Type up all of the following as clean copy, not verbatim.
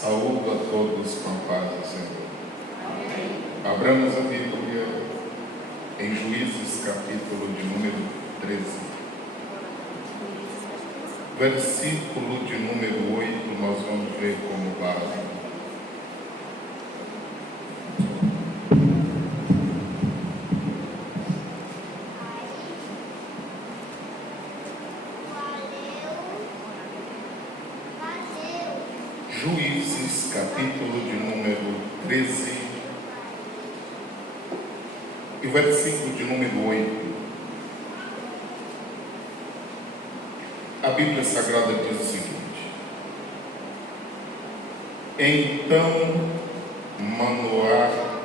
Saúdo a todos com a paz do Senhor. Amém. Abramos a Bíblia em Juízes, capítulo de número 13. Versículo de número 8, nós vamos ver como base. Juízes, capítulo de número 13, e versículo de número 8. A Bíblia Sagrada diz o seguinte: Então Manoá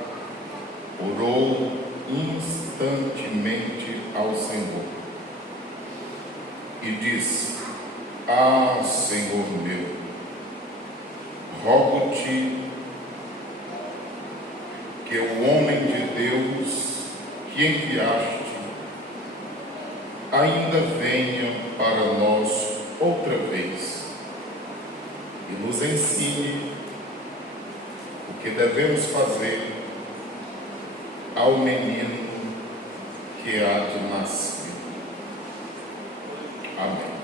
orou instantemente ao Senhor e disse: Ah, Senhor meu, rogo-te que o homem de Deus que enviaste ainda venha para nós outra vez e nos ensine o que devemos fazer ao menino que há de nascer. Amém.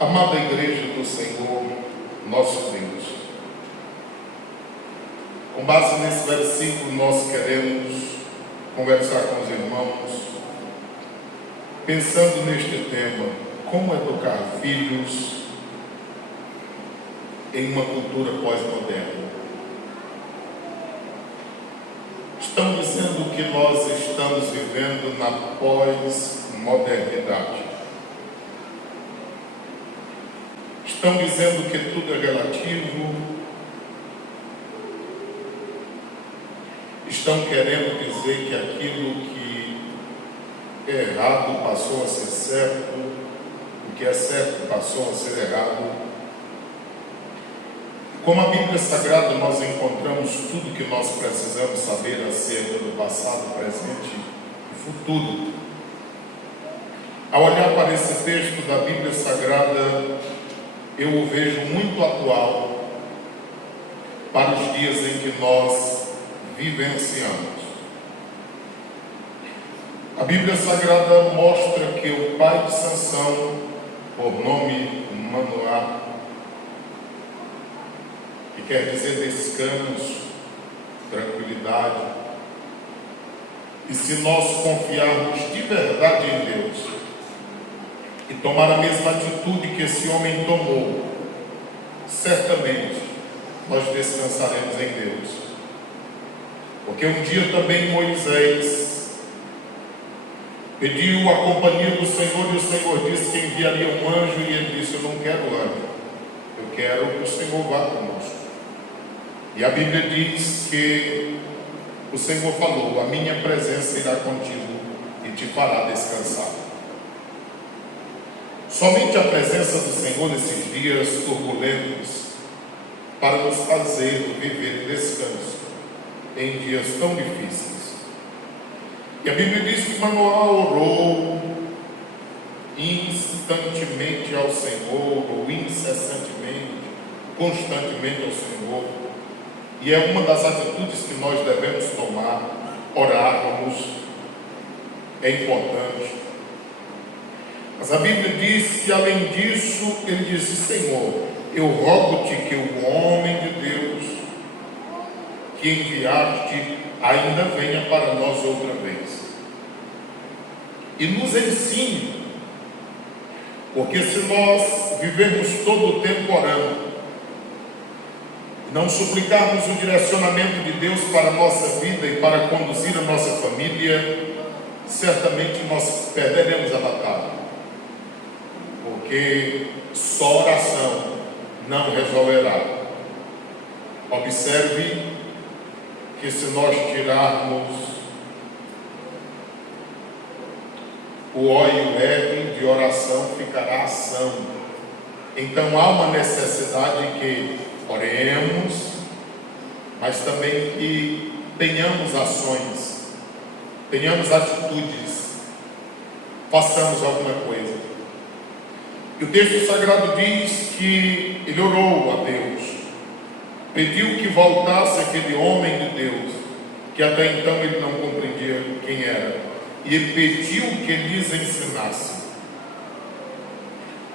Amada Igreja do Senhor, nosso Deus, com base nesse versículo, nós queremos conversar com os irmãos, pensando neste tema, como educar filhos em uma cultura pós-moderna. Estão dizendo que nós estamos vivendo na pós-modernidade. Estão dizendo que tudo é relativo. Estão querendo dizer que aquilo que é errado passou a ser certo, o que é certo passou a ser errado. Como a Bíblia Sagrada, nós encontramos tudo que nós precisamos saber acerca do passado, presente e futuro. Ao olhar para esse texto da Bíblia Sagrada, eu o vejo muito atual para os dias em que nós vivenciamos. A Bíblia Sagrada mostra que o pai de Sansão, por nome Manoá, que quer dizer descanso, tranquilidade, e se nós confiarmos de verdade em Deus e tomar a mesma atitude que esse homem tomou, certamente nós descansaremos em Deus. Porque um dia também Moisés pediu a companhia do Senhor e o Senhor disse que enviaria um anjo, e ele disse: eu não quero anjo, eu quero que o Senhor vá conosco. E a Bíblia diz que o Senhor falou: a minha presença irá contigo e te fará descansar. Somente a presença do Senhor nesses dias turbulentos para nos fazer viver descanso em dias tão difíceis. E a Bíblia diz que Manoá orou instantemente ao Senhor, ou incessantemente, constantemente ao Senhor. E é uma das atitudes que nós devemos tomar, orarmos, é importante. Mas a Bíblia diz que, além disso, ele disse: Senhor, eu rogo-te que o homem de Deus que enviaste ainda venha para nós outra vez e nos ensine, porque se nós vivermos todo o tempo orando, não suplicarmos o direcionamento de Deus para a nossa vida e para conduzir a nossa família, certamente nós perderemos a batalha, porque só oração não resolverá. Observe que se nós tirarmos o ó e o R de oração, ficará ação. Então há uma necessidade que oremos, mas também que tenhamos ações, tenhamos atitudes, façamos alguma coisa. E o texto sagrado diz que ele orou a Deus, pediu que voltasse aquele homem de Deus, que até então ele não compreendia quem era, e ele pediu que lhes ensinasse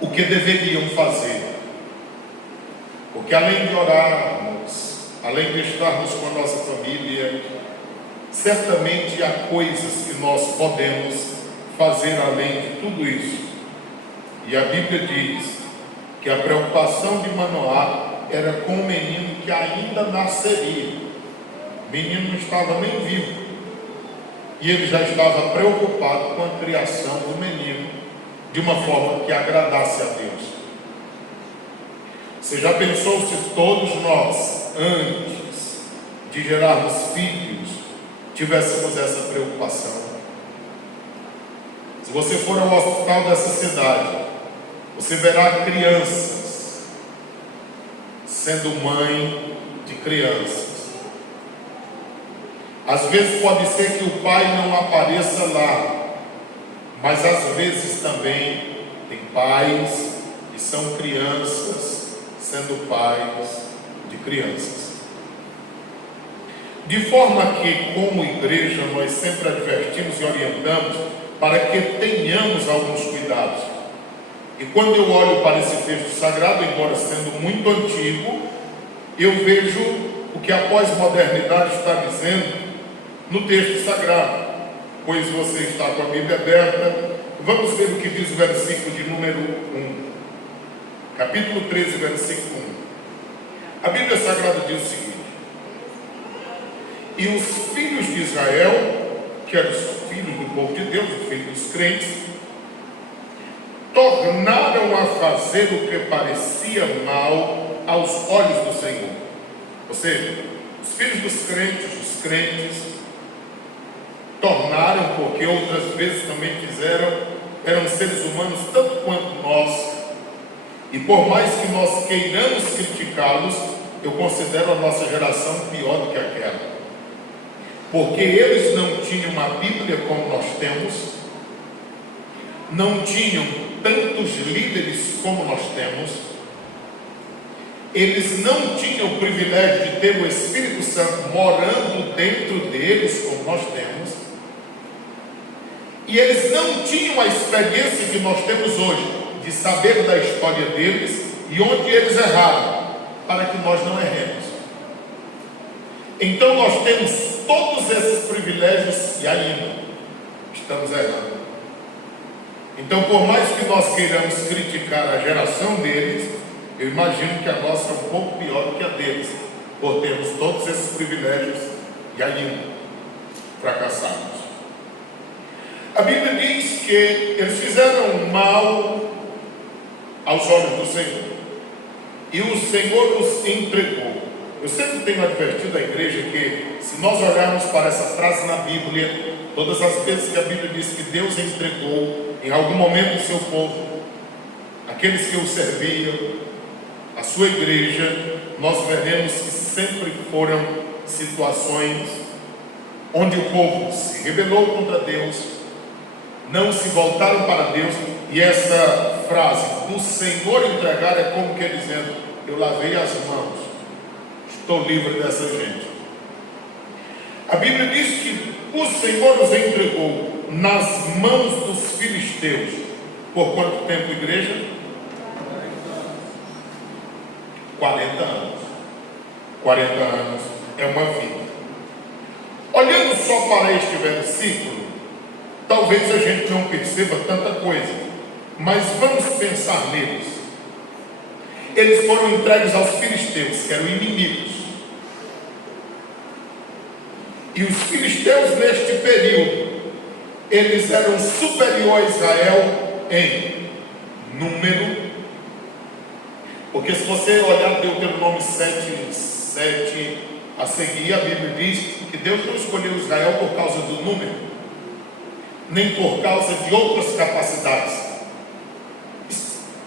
o que deveriam fazer, porque além de orarmos, além de estarmos com a nossa família, certamente há coisas que nós podemos fazer além de tudo isso. E a Bíblia diz que a preocupação de Manoá era com o menino que ainda nasceria. O menino não estava nem vivo, e ele já estava preocupado com a criação do menino de uma forma que agradasse a Deus. Você já pensou se todos nós, antes de gerarmos filhos, tivéssemos essa preocupação? Se você for ao hospital dessa cidade, você verá crianças sendo mãe de crianças. Às vezes pode ser que o pai não apareça lá, mas às vezes também tem pais que são crianças sendo pais de crianças. De forma que, como igreja, nós sempre advertimos e orientamos para que tenhamos alguns cuidados. E quando eu olho para esse texto sagrado, embora sendo muito antigo, eu vejo o que a pós-modernidade está dizendo no texto sagrado. Pois você está com a Bíblia aberta, vamos ver o que diz o versículo de número 1. Capítulo 13, versículo 1. A Bíblia Sagrada diz o seguinte: e os filhos de Israel, que eram os filhos do povo de Deus, os filhos dos crentes, tornaram a fazer o que parecia mal aos olhos do Senhor. Ou seja, os filhos dos crentes, os crentes, tornaram, porque outras vezes também fizeram, eram seres humanos tanto quanto nós, e por mais que nós queiramos criticá-los, eu considero a nossa geração pior do que aquela, porque eles não tinham uma Bíblia como nós temos, não tinham tantos líderes como nós temos, eles não tinham o privilégio de ter o Espírito Santo morando dentro deles como nós temos, e eles não tinham a experiência que nós temos hoje, de saber da história deles e onde eles erraram, para que nós não erremos. Então nós temos todos esses privilégios e ainda estamos errando. Então, por mais que nós queiramos criticar a geração deles, eu imagino que a nossa é um pouco pior do que a deles, por termos todos esses privilégios e ainda fracassarmos. A Bíblia diz que eles fizeram mal aos olhos do Senhor, e o Senhor os entregou. Eu sempre tenho advertido a igreja que, se nós olharmos para essa frase na Bíblia, todas as vezes que a Bíblia diz que Deus entregou em algum momento o seu povo, aqueles que o serviam, a sua igreja, nós veremos que sempre foram situações onde o povo se rebelou contra Deus, não se voltaram para Deus, e essa frase do Senhor entregar é como que dizendo: eu lavei as mãos, estou livre dessa gente. A Bíblia diz que o Senhor os entregou nas mãos dos filisteus. Por quanto tempo, igreja? 40 anos. 40 anos é uma vida. Olhando só para este versículo, talvez a gente não perceba tanta coisa, mas vamos pensar neles. Eles foram entregues aos filisteus, que eram inimigos. E os filisteus, neste período, eles eram superiores a Israel em número. Porque se você olhar Deuteronômio 7 a seguir, a Bíblia diz que Deus não escolheu Israel por causa do número, nem por causa de outras capacidades.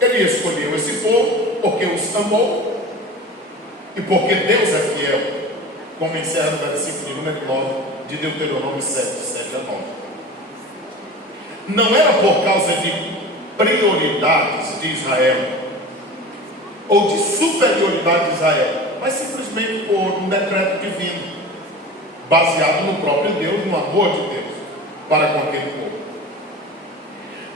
Ele escolheu esse povo porque os amou e porque Deus é fiel, como encerra no versículo de número 9 de Deuteronômio 7 a 9. Não era por causa de prioridades de Israel, ou de superioridade de Israel, mas simplesmente por um decreto divino, baseado no próprio Deus, no amor de Deus para com aquele povo.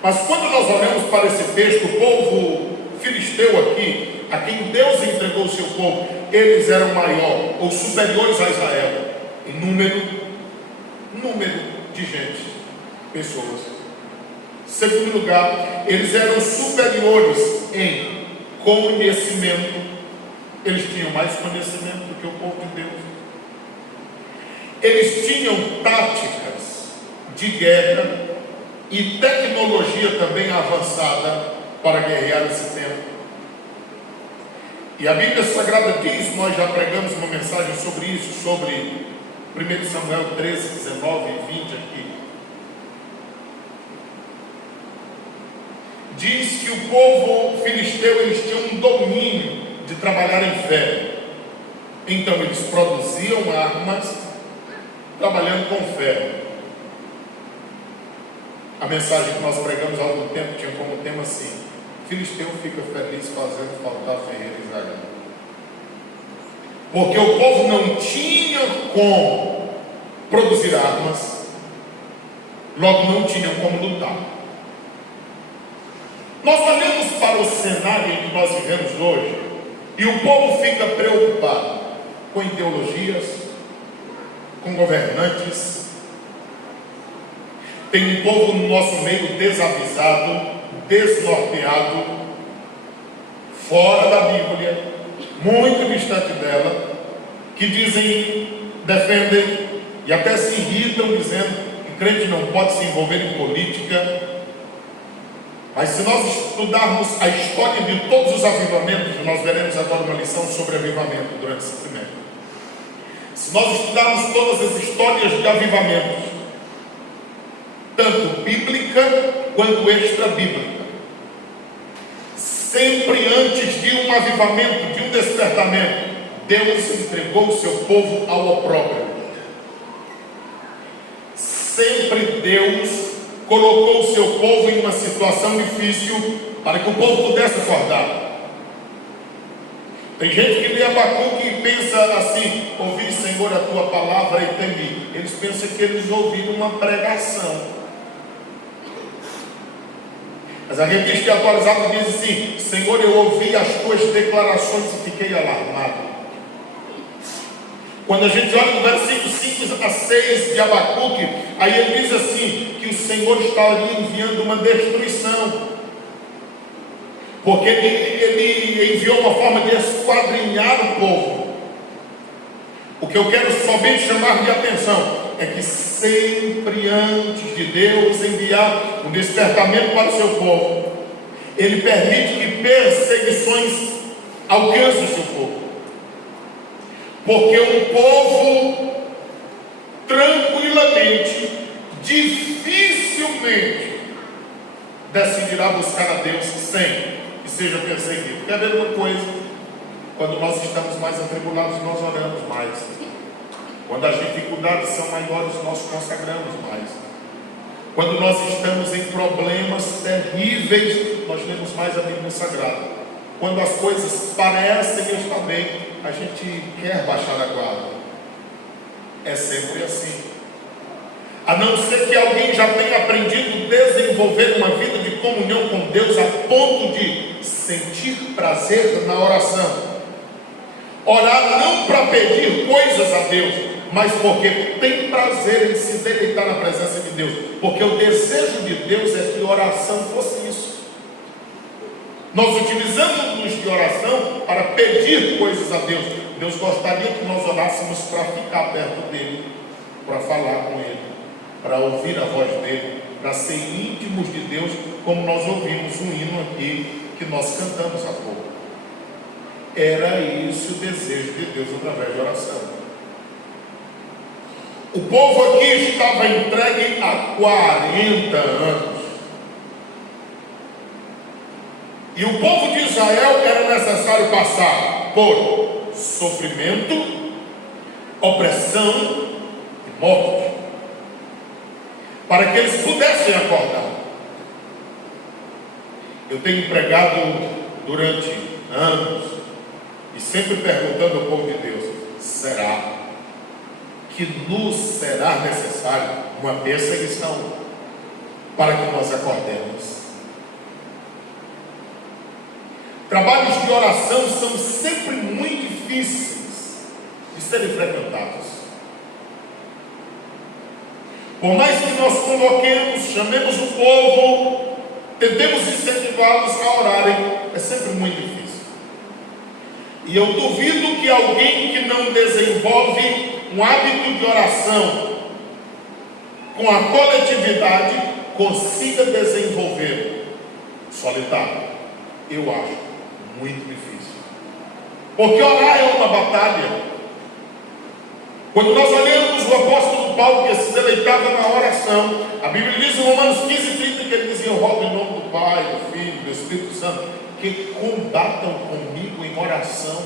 Mas quando nós olhamos para esse texto, o povo filisteu aqui, a quem Deus entregou o seu povo, eles eram maior ou superiores a Israel em número de gente, pessoas. Segundo lugar, eles eram superiores em conhecimento. Eles tinham mais conhecimento do que o povo de Deus. Eles tinham táticas de guerra e tecnologia também avançada para guerrear esse tempo. E a Bíblia Sagrada diz, nós já pregamos uma mensagem sobre isso, sobre 1 Samuel 13, 19 e 20 aqui. Diz que o povo filisteu, eles tinham um domínio de trabalhar em ferro. Então eles produziam armas trabalhando com ferro. A mensagem que nós pregamos há algum tempo tinha como tema assim: filisteu fica feliz fazendo faltar ferreiro em Israel. Porque o povo não tinha como produzir armas, logo não tinham como lutar. Nós olhamos para o cenário em que nós vivemos hoje, e o povo fica preocupado com ideologias, com governantes. Tem um povo no nosso meio desavisado, desnorteado, fora da Bíblia, muito distante dela, que dizem, defendem e até se irritam dizendo que crente não pode se envolver em política. Mas se nós estudarmos a história de todos os avivamentos, nós veremos agora uma lição sobre avivamento durante esse trimestre. Se nós estudarmos todas as histórias de avivamentos, tanto bíblica quanto extra-bíblica, sempre antes de um avivamento, de um despertamento, Deus entregou o seu povo ao opróbrio. Sempre Deus colocou o seu povo em uma situação difícil para que o povo pudesse acordar. Tem gente que lê Abacuque e pensa assim: ouvi, Senhor, a tua palavra e temi. Eles pensam que eles ouviram uma pregação. Mas a revista atualizada diz assim: Senhor, eu ouvi as tuas declarações e fiquei alarmado. Quando a gente olha no versículo 5 a 6 de Abacuque, aí ele diz assim, que o Senhor está ali enviando uma destruição, porque ele enviou uma forma de esquadrinhar o povo. O que eu quero somente chamar de atenção é que sempre antes de Deus enviar o despertamento para o seu povo, Ele permite que perseguições alcancem o seu povo. Porque o povo tranquilamente, dificilmente decidirá buscar a Deus sem que seja perseguido. Quer ver uma coisa? Quando nós estamos mais atribulados, nós oramos mais. Quando as dificuldades são maiores, nós consagramos mais. Quando nós estamos em problemas terríveis, nós lemos mais a Bíblia Sagrada. Quando as coisas parecem estar bem, a gente quer baixar a guarda. É sempre assim. A não ser que alguém já tenha aprendido a desenvolver uma vida de comunhão com Deus a ponto de sentir prazer na oração. Orar não para pedir coisas a Deus, mas porque tem prazer em se deleitar na presença de Deus. Porque o desejo de Deus é que oração fosse isso. Nós utilizamos-nos de oração para pedir coisas a Deus. Deus gostaria que nós orássemos para ficar perto dEle, para falar com Ele, para ouvir a voz dEle, para ser íntimos de Deus, como nós ouvimos um hino aqui que nós cantamos há pouco. Era isso o desejo de Deus através de oração. O povo aqui estava entregue há 40 anos. E o povo de Israel era necessário passar por sofrimento, opressão e morte, para que eles pudessem acordar. Eu tenho pregado durante anos, e sempre perguntando ao povo de Deus: será que nos será necessário uma perseguição para que nós acordemos? Trabalhos de oração são sempre muito difíceis de serem frequentados. Por mais que nós convoquemos, chamemos o povo, tentemos incentivá-los a orarem, é sempre muito difícil. E eu duvido que alguém que não desenvolve um hábito de oração com a coletividade consiga desenvolver solitário. Eu acho muito difícil. Porque orar é uma batalha. Quando nós olhamos o apóstolo Paulo, que se deleitava na oração, a Bíblia diz em Romanos 15:30 que ele dizia: eu rogo em nome do Pai, do Filho, do Espírito Santo, que combatam comigo em oração.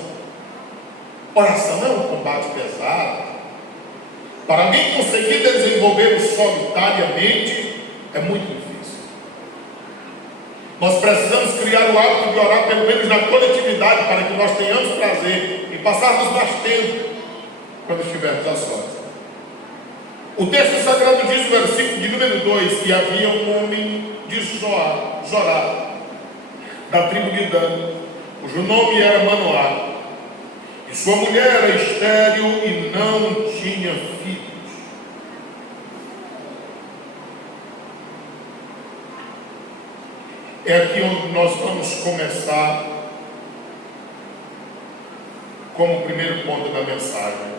Oração é um combate pesado. Para alguém conseguir desenvolver solitariamente é muito difícil. Nós precisamos criar o hábito de orar pelo menos na coletividade, para que nós tenhamos prazer e passarmos mais tempo quando estivermos a sós. O texto sagrado diz no versículo de número 2 que havia um homem de Zorá, da tribo de Dan, cujo nome era Manoá, e sua mulher era estéril e não tinha filhos. É aqui onde nós vamos começar como primeiro ponto da mensagem: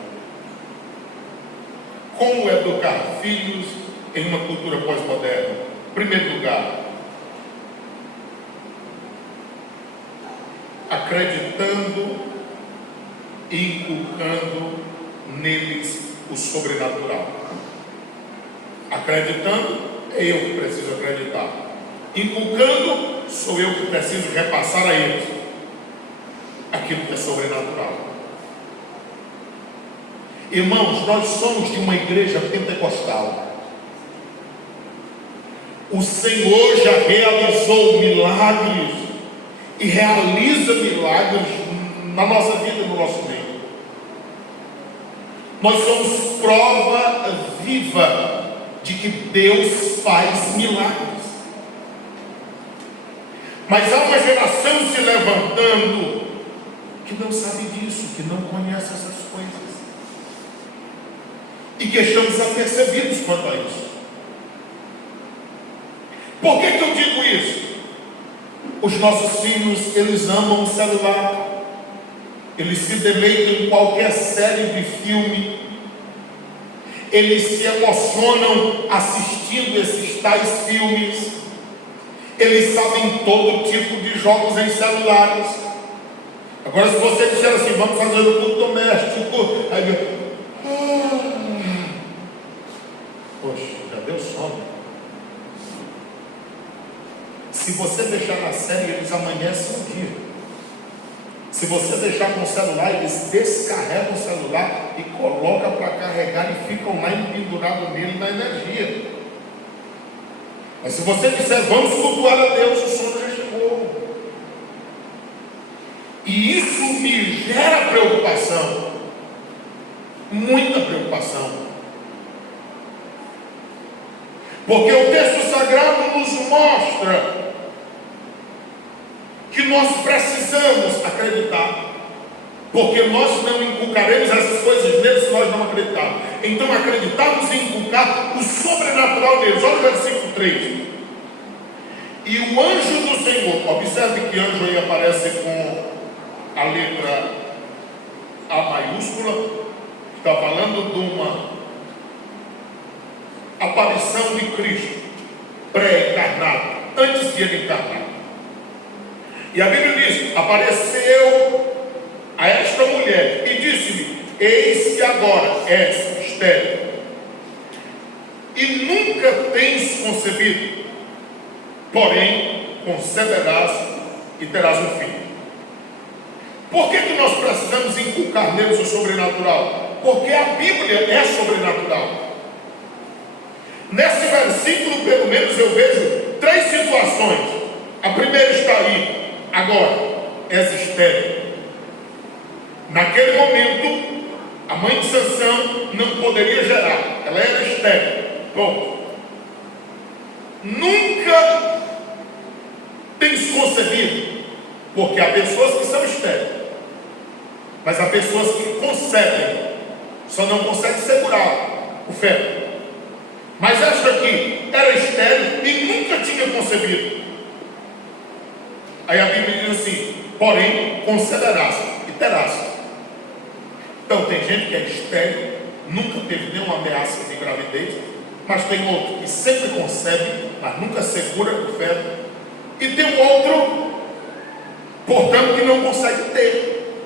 como educar filhos em uma cultura pós-moderna. Em primeiro lugar, acreditando e inculcando neles o sobrenatural. Acreditando, é eu que preciso acreditar. Inculcando, sou eu que preciso repassar a eles aquilo que é sobrenatural. Irmãos, nós somos de uma igreja pentecostal. O Senhor já realizou milagres e realiza milagres na nossa vida, no nosso meio. Nós somos prova viva de que Deus faz milagres. Mas há uma geração se levantando que não sabe disso, que não conhece essas coisas, e que estamos apercebidos quanto a isso. Por que eu digo isso? Os nossos filhos, eles amam o celular, eles se deleitam em qualquer série de filme, eles se emocionam assistindo esses tais filmes, eles sabem todo tipo de jogos em celulares. Agora, se você disser assim: vamos fazer o culto doméstico, aí poxa, já deu sono. Se você deixar na série, eles amanhecem o dia. Se você deixar com o celular, eles descarregam o celular e colocam para carregar e ficam lá pendurados nele na energia. Mas se você disser: vamos cultuar a Deus, o sono já chegou. E isso me gera preocupação, muita preocupação. Porque o texto sagrado nos mostra que nós precisamos acreditar, porque nós não inculcaremos essas coisas neles se nós não acreditarmos. Então acreditamos em inculcar o sobrenatural deles. Olha o versículo 3. E o anjo do Senhor, observe que anjo aí aparece com a letra A maiúscula, está falando de uma aparição de Cristo pré-encarnado, antes de ele encarnar. E a Bíblia diz: apareceu a esta mulher e disse-lhe: eis que agora és estéril e nunca tens concebido, porém conceberás e terás um filho. Por que nós precisamos inculcar neles o sobrenatural? Porque a Bíblia é sobrenatural. Nesse versículo, pelo menos, eu vejo 3 situações. A primeira está aí, agora. és estéril. Naquele momento, a mãe de Sansão não poderia gerar, ela era estéril. Bom, nunca tens concebido, porque há pessoas que são estéreis, mas há pessoas que concebem, só não conseguem segurar o feto. Mas esta aqui era estéril e nunca tinha concebido. Aí a Bíblia diz assim: porém conceberás e terás. Então tem gente que é estéril, nunca teve nenhuma ameaça de gravidez, mas tem outro que sempre concebe, mas nunca segura o feto. E tem outro, portanto, que não consegue ter.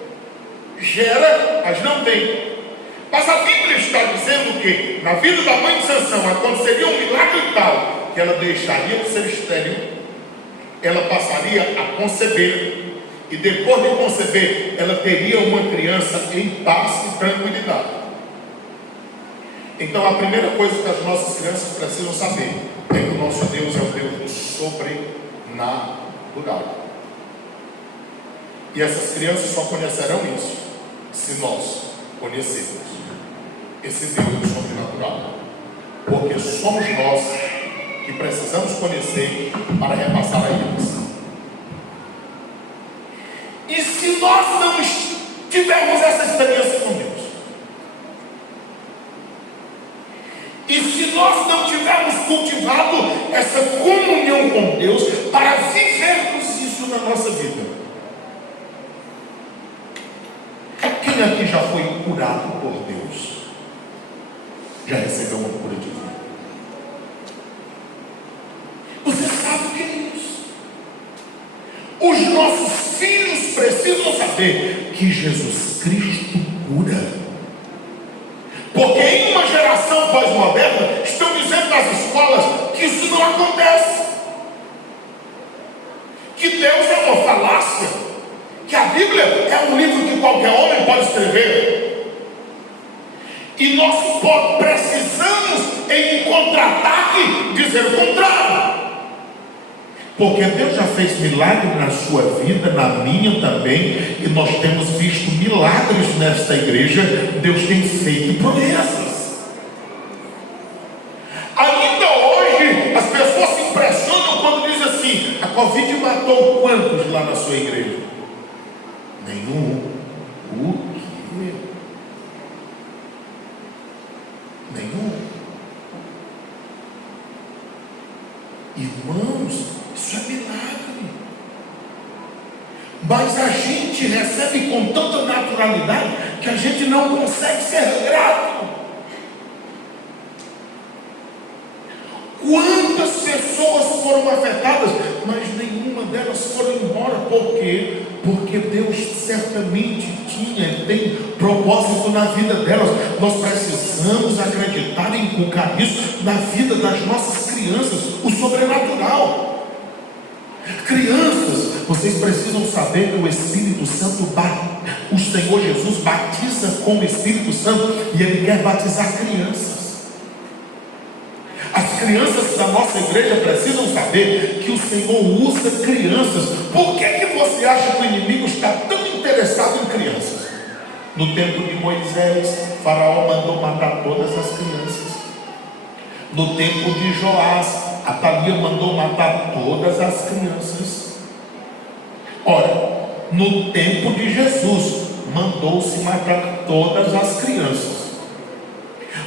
Gera, mas não tem. Mas a Bíblia está dizendo que na vida da mãe de Sansão aconteceria um milagre tal, que ela deixaria de ser estéril, ela passaria a conceber, e depois de conceber, ela teria uma criança em paz e tranquilidade. Então a primeira coisa que as nossas crianças precisam saber é que o nosso Deus é o Deus do sobrenatural. E essas crianças só conhecerão isso se nós conhecermos esse Deus do sobrenatural, porque somos nós que precisamos conhecer para repassar a eles. E se nós não tivermos essa experiência com Deus, e se nós não tivermos cultivado essa comunhão com Deus para vivermos isso na nossa vida, quem aqui já foi curado por Deus? Já recebeu uma cura divina? Você sabe o que é isso? Os nossos filhos precisam saber que Jesus Cristo cura. Porque em uma geração pós-moderna estão dizendo nas escolas que isso não acontece, que Deus é uma falácia, que a Bíblia é um livro que qualquer homem pode escrever. E nós precisamos em contra-ataque dizer o contrário. Porque Deus já fez milagre na sua vida, na minha também, e nós temos visto milagres nesta igreja. Deus tem feito proezas. Ainda hoje as pessoas se impressionam quando dizem assim: a Covid matou quantos lá na sua igreja? Nenhum. O quê? Nenhum. Irmãos, isso é milagre. Mas a gente recebe com tanta naturalidade que a gente não consegue ser grato. Quantas pessoas foram afetadas, mas nenhuma delas foram embora. Por quê? Porque Deus certamente tinha e tem propósito na vida delas. Nós precisamos acreditar e inculcar isso na vida das nossas crianças, o sobrenatural. Crianças, vocês precisam saber que o Espírito Santo o Senhor Jesus batiza com o Espírito Santo, e Ele quer batizar crianças. As crianças da nossa igreja precisam saber que o Senhor usa crianças. Por que você acha que o inimigo está tão interessado em crianças? No tempo de Moisés, Faraó mandou matar todas as crianças. No tempo de Joás, Atalia mandou matar todas as crianças. Ora, no tempo de Jesus, mandou-se matar todas as crianças.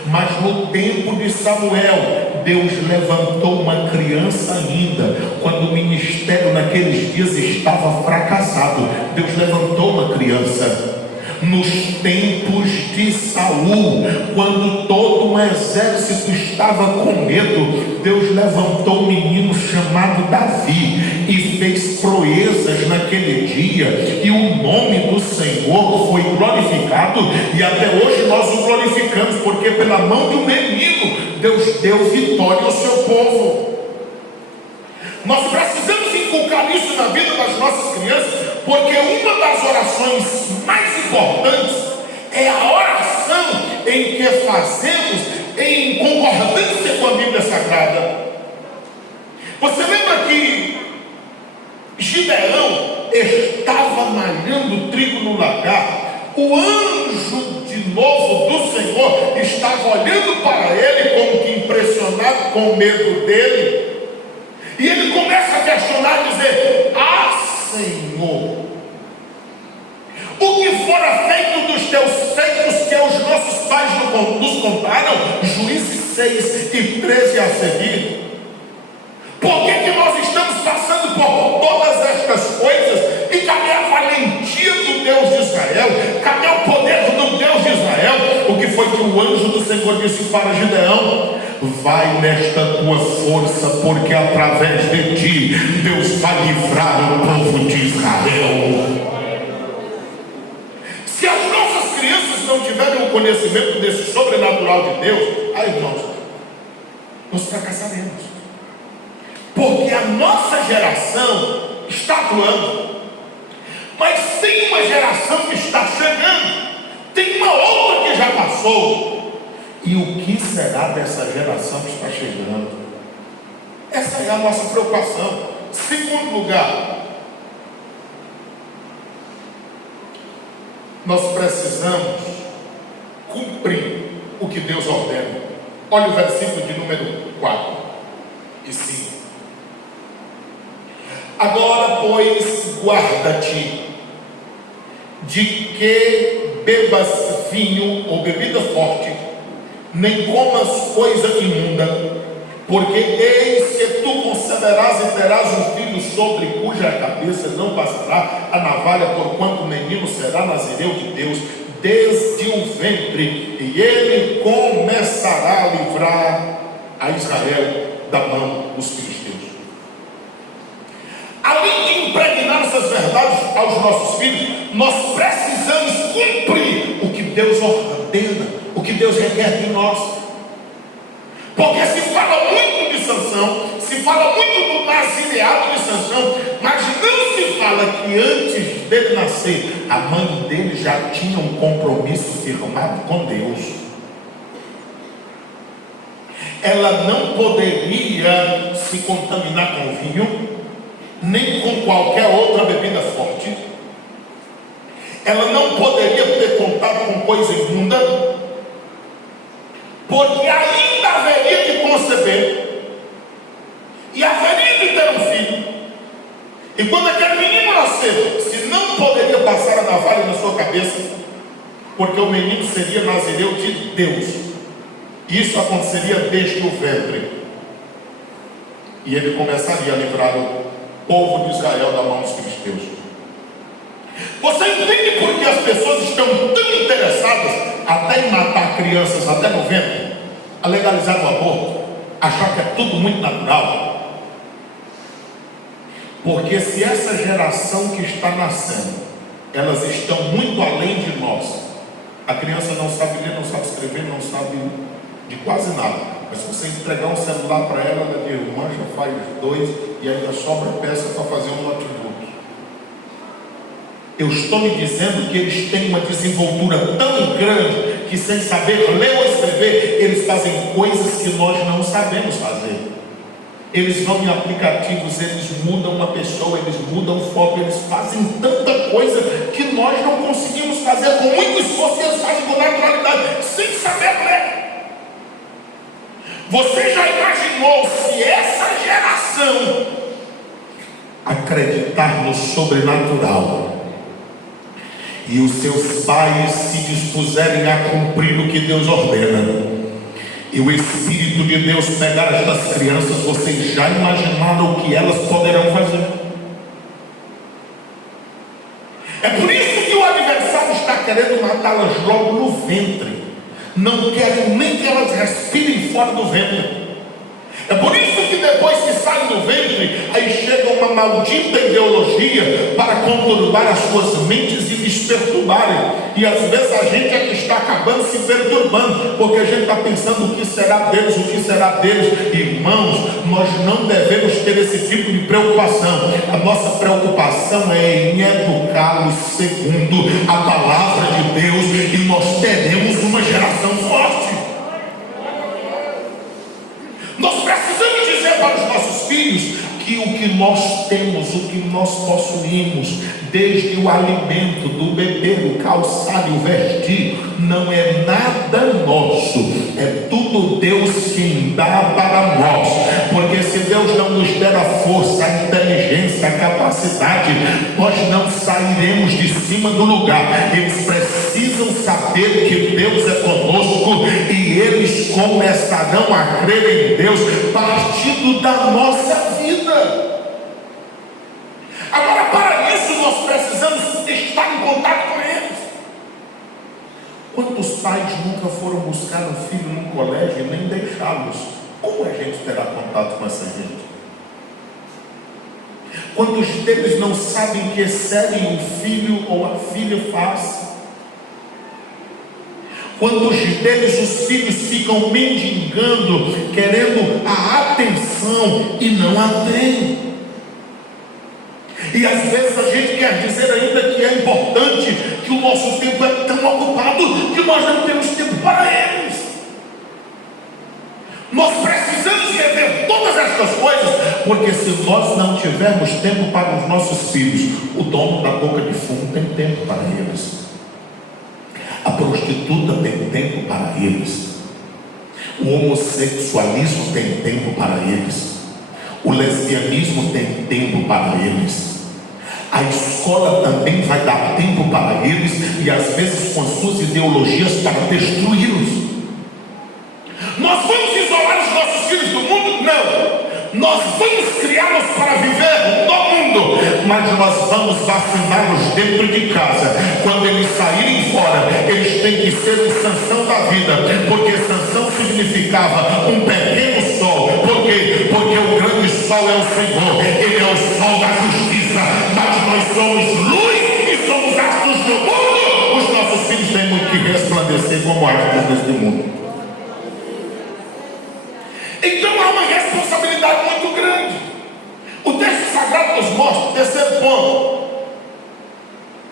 Mas no tempo de Samuel, Deus levantou uma criança ainda. Quando o ministério naqueles dias estava fracassado, Deus levantou uma criança. Nos tempos de Saul, quando todo um exército estava com medo, Deus levantou um menino chamado Davi e fez proezas naquele dia, e o nome do Senhor foi glorificado, e até hoje nós o glorificamos, porque pela mão de um menino Deus deu vitória ao seu povo. Nós precisamos inculcar isso na vida das nossas crianças, porque uma das orações mais importantes é a oração em que fazemos em concordância com a Bíblia Sagrada. Você lembra que Gideão estava no lagar, o anjo de novo do Senhor estava olhando para ele como que impressionado com o medo dele, e ele começa a questionar e dizer: ah, Senhor, o que fora feito dos teus feitos que os nossos pais nos contaram? Juízes 6 e 13 a seguir. Por que nós estamos passando por todas estas coisas? E cadê a valentia do Deus de Israel? Cadê o poder do Deus de Israel? O que foi que o anjo do Senhor disse para Gideão? Vai nesta tua força, porque através de ti Deus vai livrar o povo de Israel. Se as nossas crianças não tiverem o conhecimento desse sobrenatural de Deus, aí, irmãos, nós fracassaremos. Porque a nossa geração está atuando, mas tem uma geração que está chegando, tem uma outra que já passou. E o que será dessa geração que está chegando? Essa é a nossa preocupação. Segundo lugar, nós precisamos cumprir o que Deus ordena. Olha o versículo de número 4 e 5. Agora, pois, guarda-te de que bebas vinho ou bebida forte, nem comas coisa imunda, porque eis que tu conceberás e terás um filho sobre cuja cabeça não passará a navalha, porquanto o menino será nazireu de Deus desde o ventre, e ele começará a livrar a Israel da mão dos filisteus. Além de impregnar essas verdades aos nossos filhos, nós precisamos cumprir o que Deus ordena, o que Deus requer de nós. Porque se fala muito de Sansão, se fala muito do nazireado de Sansão, mas não se fala que antes dele nascer, a mãe dele já tinha um compromisso firmado com Deus. Ela não poderia se contaminar com vinho, nem com qualquer outra bebida forte. Ela não poderia ter contato com coisa imunda, porque ainda haveria de conceber e haveria de ter um filho. E quando aquele menino nascer, se não poderia passar a navalha na sua cabeça, porque o menino seria nazireu de Deus. Isso aconteceria desde o ventre, e ele começaria a livrar o povo de Israel da mão dos filisteus. Você entende por que as pessoas estão tão interessadas até em matar crianças até no ventre, a legalizar o aborto, achar que é tudo muito natural? Porque se essa geração que está nascendo, elas estão muito além de nós. A criança não sabe ler, não sabe escrever, não sabe de quase nada. Mas se você entregar um celular para ela, ela diz: irmã, já faz 2 e ainda sobra peça para fazer um notebook. Eu estou lhe dizendo que eles têm uma desenvoltura tão grande que, sem saber ler ou escrever, eles fazem coisas que nós não sabemos fazer. Eles vão em aplicativos, eles mudam uma pessoa, eles mudam foto, eles fazem tanta coisa que nós não conseguimos fazer com muito esforço, e eles fazem com naturalidade, sem saber ler. Você já imaginou se essa geração acreditar no sobrenatural e os seus pais se dispuserem a cumprir o que Deus ordena, e o Espírito de Deus pegar estas crianças, vocês já imaginaram o que elas poderão fazer? É por isso que o adversário está querendo matá-las logo no ventre. Não querem nem que elas respirem fora do ventre. É por isso que depois que saem do ventre, aí chega uma maldita ideologia para conturbar as suas mentes e lhes perturbarem. E às vezes a gente é que está acabando se perturbando, porque a gente está pensando o que será deles, o que será deles. Irmãos, nós não devemos ter esse tipo de preocupação. A nossa preocupação é em educá-los segundo a palavra de Deus, e nós teremos uma geração forte. Nós precisamos dizer para os nossos filhos que o que nós temos, o que nós possuímos, desde o alimento, do beber, o calçar e o vestir, não é nada nosso, é tudo Deus quem dá para nós. Porque se Deus não nos der a força, a inteligência, a capacidade, nós não sairemos de cima do lugar. Eles precisam saber que Deus é conosco e eles começarão a crer em Deus partindo da nossa vida. Agora, para isso, nós precisamos estar em contato com eles. Quantos pais nunca foram buscar um filho no colégio e nem deixá-los? Como a gente terá contato com essa gente? Quantos deles não sabem que série o filho ou a filha faz? Quantos deles os filhos ficam mendigando, querendo a atenção e não a têm? E às vezes a gente quer dizer ainda que é importante, que o nosso tempo é tão ocupado que nós não temos tempo para eles. Nós precisamos rever todas estas coisas, porque se nós não tivermos tempo para os nossos filhos, o dono da boca de fumo tem tempo para eles, a prostituta tem tempo para eles, o homossexualismo tem tempo para eles, o lesbianismo tem tempo para eles, a escola também vai dar tempo para eles, e às vezes com as suas ideologias para destruí-los. Nós vamos isolar os nossos filhos do mundo? Não. Nós vamos criá-los para viver no mundo, mas nós vamos vaciná-los dentro de casa. Quando eles saírem fora, eles têm que ser um Sansão da vida, porque Sansão significava um pequeno sol. Por quê? Porque o grande sol é o Senhor, Ele é o sol da justiça, mas nós somos luz e somos astros do mundo. Os nossos filhos têm muito que resplandecer como astros deste mundo. Então há uma responsabilidade muito grande. O texto sagrado nos mostra, terceiro ponto,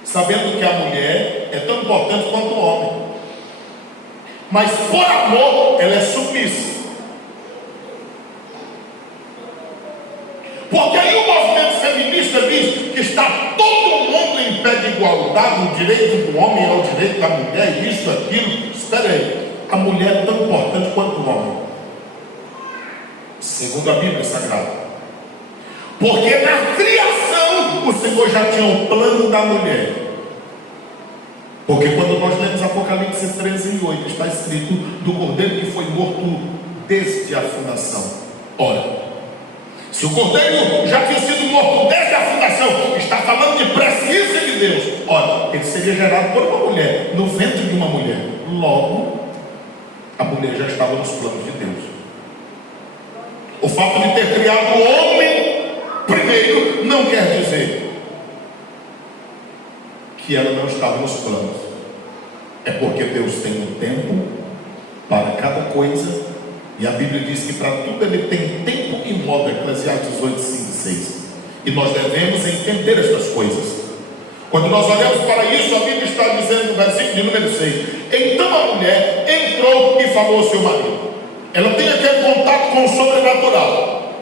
sabendo que a mulher é tão importante quanto o homem, mas por amor ela é submissa. Porque aí o movimento feminista diz que está todo mundo em pé de igualdade, o direito do homem é o direito da mulher, isso, aquilo. Espera aí, a mulher é tão importante quanto o homem, segundo a Bíblia Sagrada. Porque na criação o Senhor já tinha um plano da mulher. Porque quando nós lemos Apocalipse 13:8, está escrito do cordeiro que foi morto desde a fundação. Ora, se o cordeiro já tinha sido morto desde a fundação, está falando de presciência de Deus. Ora, ele seria gerado por uma mulher, no ventre de uma mulher. Logo, a mulher já estava nos planos de Deus. O fato de ter criado o homem primeiro não quer dizer que ela não estava nos planos. É porque Deus tem um tempo para cada coisa, e a Bíblia diz que para tudo Ele tem tempo e modo, Eclesiastes 8, 5 e 6. E nós devemos entender estas coisas. Quando nós olhamos para isso, a Bíblia está dizendo no versículo de número 6: então a mulher entrou e falou ao seu marido. Ela tem aquele contato com o sobrenatural,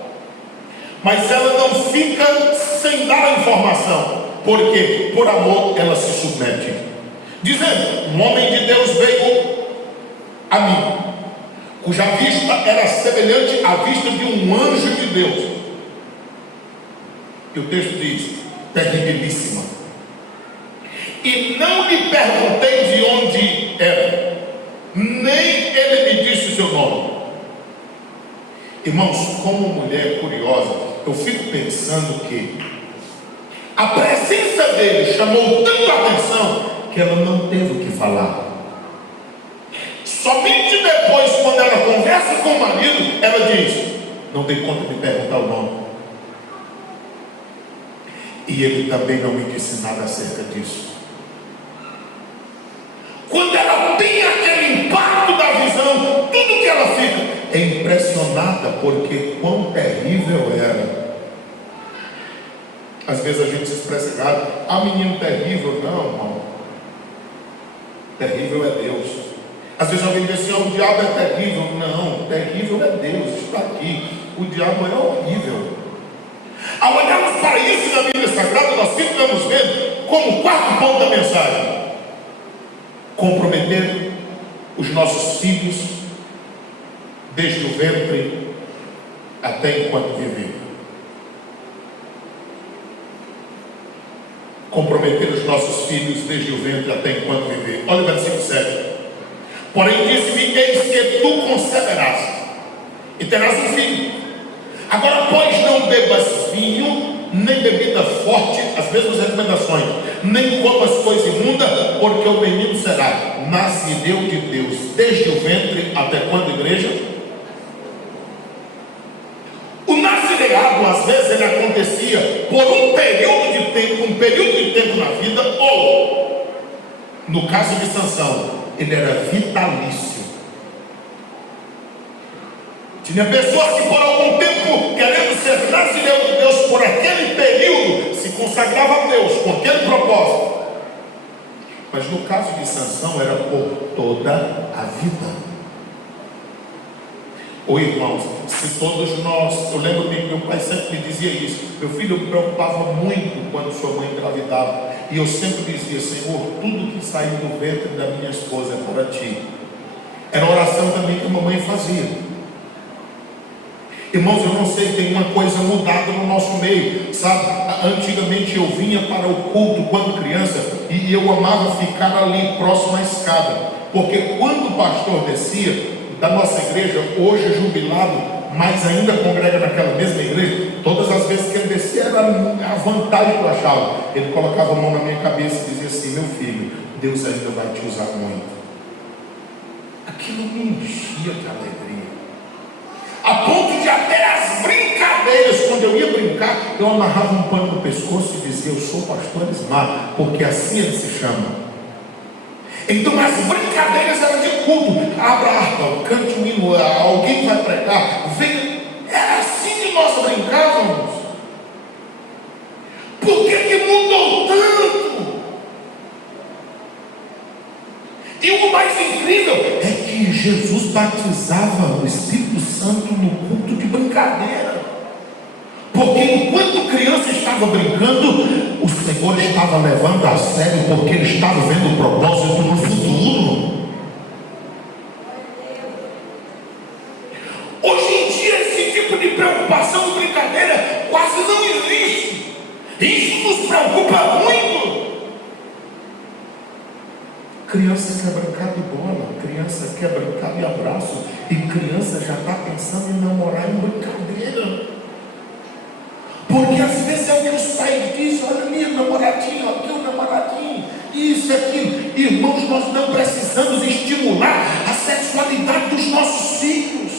mas ela não fica sem dar a informação, porque por amor ela se submete, dizendo: um homem de Deus veio a mim, cuja vista era semelhante à vista de um anjo de Deus. E o texto diz: terribilíssima. E não lhe perguntei de onde era, nem ele me disse o seu nome. Irmãos, como mulher curiosa, eu fico pensando que a presença dele chamou tanto a atenção que ela não teve o que falar. Somente depois, quando ela conversa com o marido, ela diz: não dei conta de perguntar o nome. E ele também não me disse nada acerca disso. Quando ela tem aquele impacto da visão, tudo que ela fica é impressionada, porque quão terrível era. Às vezes a gente se expressa errado: ah, menino terrível. Não, irmão, terrível é Deus. Às vezes alguém diz assim: oh, o diabo é terrível. Não, terrível é Deus, está aqui. O diabo é horrível. Ao olharmos para isso na Bíblia Sagrada, nós ficamos vendo como quarto ponto da mensagem: comprometer os nossos filhos desde o ventre até enquanto viver. Comprometer os nossos filhos desde o ventre até enquanto viver. Olha o versículo 7. Porém disse-me: eis que tu conceberás e terás um filho. Agora, pois, não bebas vinho, nem bebida forte, as mesmas recomendações, nem comas coisa imunda, porque o menino será nascideu de Deus desde o ventre até quando, igreja? O nascideado, às vezes, ele acontecia por um período de tempo na vida, ou, no caso de Sansão, ele era vitalício. Tinha pessoas que por algum tempo, querendo ser nascideu de Deus, por aquele período, se consagrava a Deus com aquele propósito. Mas no caso de Sansão, era por toda a vida. Ô irmãos, se todos nós, eu lembro que meu pai sempre me dizia isso. Meu filho, eu me preocupava muito quando sua mãe engravidava, e eu sempre dizia: Senhor, tudo que saiu do ventre da minha esposa é para ti. Era a oração também que a mamãe fazia. Irmãos, eu não sei, tem uma coisa mudada no nosso meio, sabe? Antigamente eu vinha para o culto quando criança, e eu amava ficar ali próximo à escada, porque quando o pastor descia da nossa igreja, hoje jubilado, mas ainda congrega naquela mesma igreja, todas as vezes que ele descia era a vantagem que eu achava. Ele colocava a mão na minha cabeça e dizia assim: meu filho, Deus ainda vai te usar muito. Aquilo me enchia de alegria, a ponto de até as brincadeiras, quando eu ia brincar, eu amarrava um pano no pescoço e dizia: eu sou o pastor Ismar, porque assim ele se chama. Então as brincadeiras eram de culto. Abra a harpa, cante um hino, alguém vai pregar, vem. Era assim que nós brincávamos. Por que mudou tanto? E o mais incrível é que Jesus batizava o Espírito Santo no culto de brincadeira. Porque enquanto criança estava brincando, o Senhor estava levando a sério, porque ele estava vendo o propósito no futuro. Hoje em dia esse tipo de preocupação e brincadeira quase não existe. Isso nos preocupa muito. Criança quer brincar de bola, criança quer brincar de abraço, e criança já está pensando em namorar em brincadeira. Porque às vezes é o que os pais dizem: olha, minha namoradinha, olha, teu namoradinho, isso, aquilo. Irmãos, nós não precisamos estimular a sexualidade dos nossos filhos.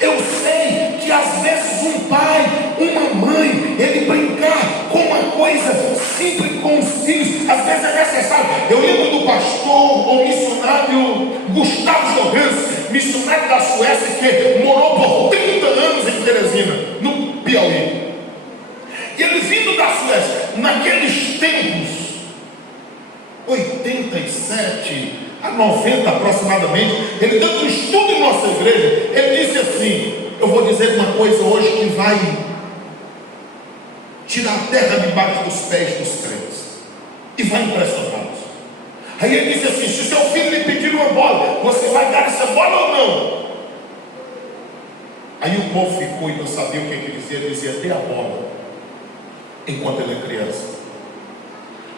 Eu sei que às vezes um pai, uma mãe, ele brincar com uma coisa simples com os filhos, às vezes é necessário. Eu lembro do pastor ou missionário Gustavo Johansen, missionário da Suécia, que morou por 30 anos em Teresina, no Piauí. E ele vindo da Suécia, naqueles tempos, 87 a 90 aproximadamente, ele dando um estudo em nossa igreja, ele disse assim: eu vou dizer uma coisa hoje que vai tirar a terra debaixo dos pés dos crentes e vai impressioná-los. Aí ele disse assim: se seu filho lhe pedir uma bola, você vai dar essa bola ou não? Aí o povo ficou e não sabia o que ele dizia. Ele dizia: dê a bola enquanto ele é criança,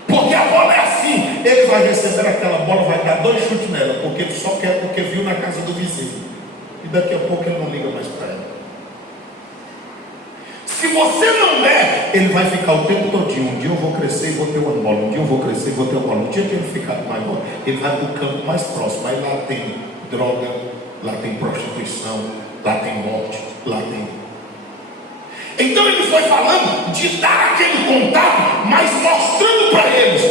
porque a bola é assim, ele vai receber aquela bola, vai dar 2 chutes nela, porque ele só quer, porque viu na casa do vizinho, e daqui a pouco ele não liga mais para ela. Se você não der, ele vai ficar o tempo todinho: um dia eu vou crescer e vou ter uma bola, um dia eu vou crescer e vou ter uma bola. Um dia que ele ficar maior, ele vai do campo mais próximo, aí lá tem droga, lá tem prostituição, lá tem morte, lá tem... Então ele foi falando de dar aquele contato, mas mostrando para eles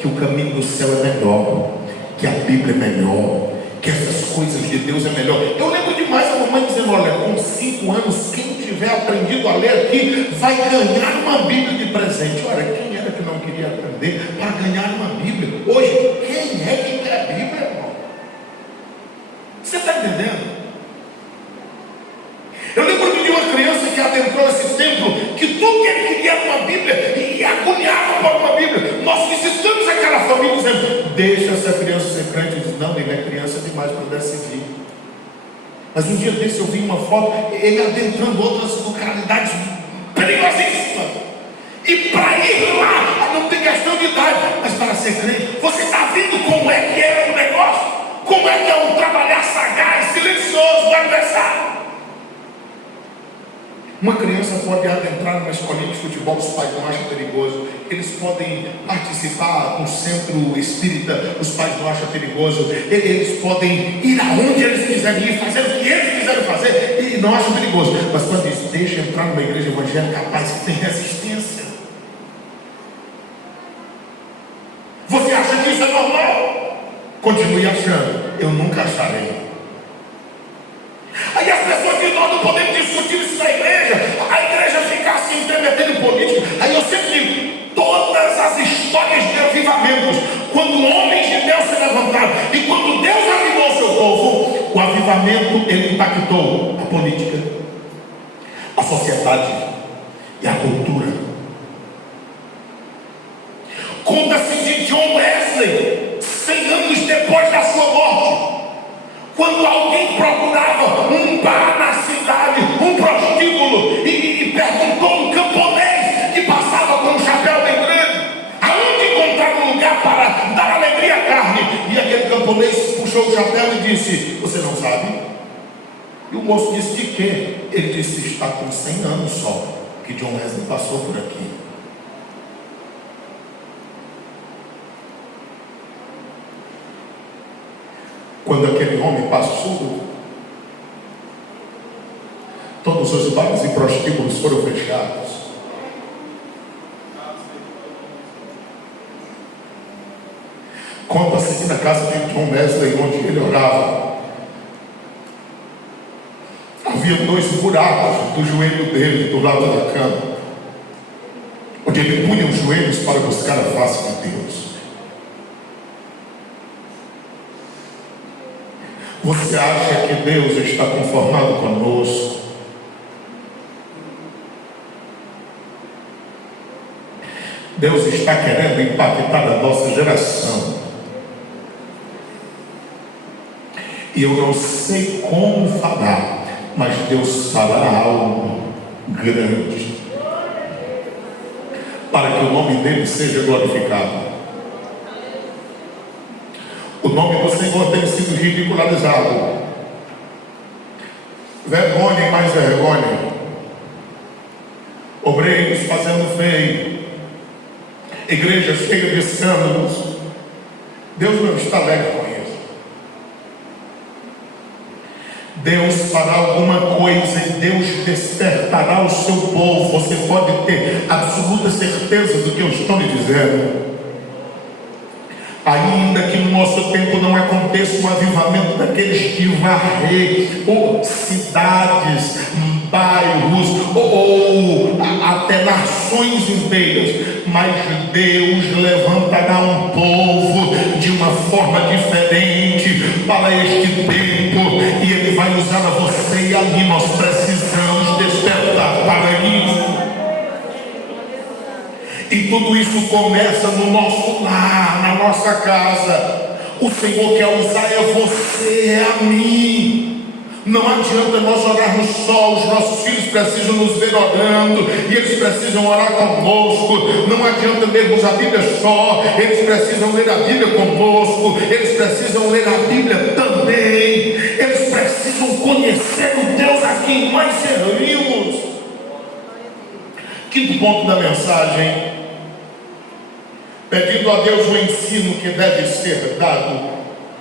que o caminho do céu é melhor, que a Bíblia é melhor, que essas coisas de Deus é melhor. Eu lembro demais a mamãe dizendo: olha, com 5 anos, quem tiver aprendido a ler aqui vai ganhar uma Bíblia de presente. Olha, quem era que não queria aprender para ganhar uma Bíblia? Hoje, quem é que quer a Bíblia, irmão? Você está entendendo? Eu lembro de uma criança que adentrou esse tempo deixa essa criança ser crente. Eu disse, não, ele é criança demais para decidir. Mas um dia desse eu vi uma foto, ele adentrando outras localidades perigosíssimas. E para ir lá, não tem questão de idade, mas para ser crente, você está vendo como é que é o negócio? Como é que é um trabalhar sagaz, silencioso do adversário? Uma criança pode adentrar numa escolinha de futebol, os pais não acham perigoso. Eles podem participar com o centro espírita, os pais não acham perigoso. Eles podem ir aonde eles quiserem ir, fazer o que eles quiserem fazer, e não acham perigoso. Mas quando eles deixam entrar numa igreja evangélica, capaz que tem resistência. Você acha que isso é normal? Continue achando. Eu nunca acharei. Aí as pessoas dizem, nós não podemos discutir isso na igreja. A igreja fica assim, intermetendo em política. Aí eu sempre digo, todas as histórias de avivamentos, quando homens de Deus se levantaram, e quando Deus avivou o seu povo, o avivamento, ele impactou a política, a sociedade e a cultura. Conta-se de John Wesley, 100 anos depois da sua morte, quando alguém procurava um bar na cidade, um prostíbulo, e perguntou a um camponês que passava com um chapéu bem grande, aonde encontrar um lugar para dar alegria à carne? E aquele camponês puxou o chapéu e disse, você não sabe? E o moço disse, de quê? Ele disse, está com 100 anos só, que John Wesley passou por aqui. Quando aquele homem passou, todos os bares e prostíbulos foram fechados. Conta-se que na casa de John Wesley, onde ele orava, havia 2 buracos do joelho dele, do lado da cama, onde ele punha os joelhos para buscar a face de Deus. Você acha que Deus está conformado conosco? Deus está querendo impactar a nossa geração. E eu não sei como falar, mas Deus fará algo grande para que o nome dele seja glorificado. O nome do Senhor tem sido ridicularizado. Vergonha e mais vergonha. Obreiros fazendo feio. Igreja cheia de escândalos. Deus não está alegre com isso. Deus fará alguma coisa e Deus despertará o seu povo. Você pode ter absoluta certeza do que eu estou lhe dizendo. Ainda que no nosso tempo não aconteça um avivamento daqueles de varrer cidades, bairros ou até nações inteiras, mas Deus levantará um povo de uma forma diferente para este tempo, e Ele vai usar a você e a mim. Nós precisamos despertar para isso. E tudo isso começa no nosso lar, na nossa casa. O Senhor quer usar você, a mim. Não adianta nós orarmos só, os nossos filhos precisam nos ver orando, e eles precisam orar conosco. Não adianta lermos a Bíblia só, eles precisam ler a Bíblia conosco, eles precisam ler a Bíblia também, eles precisam conhecer o Deus a quem nós servimos. Quinto ponto da mensagem: pedindo a Deus o ensino que deve ser dado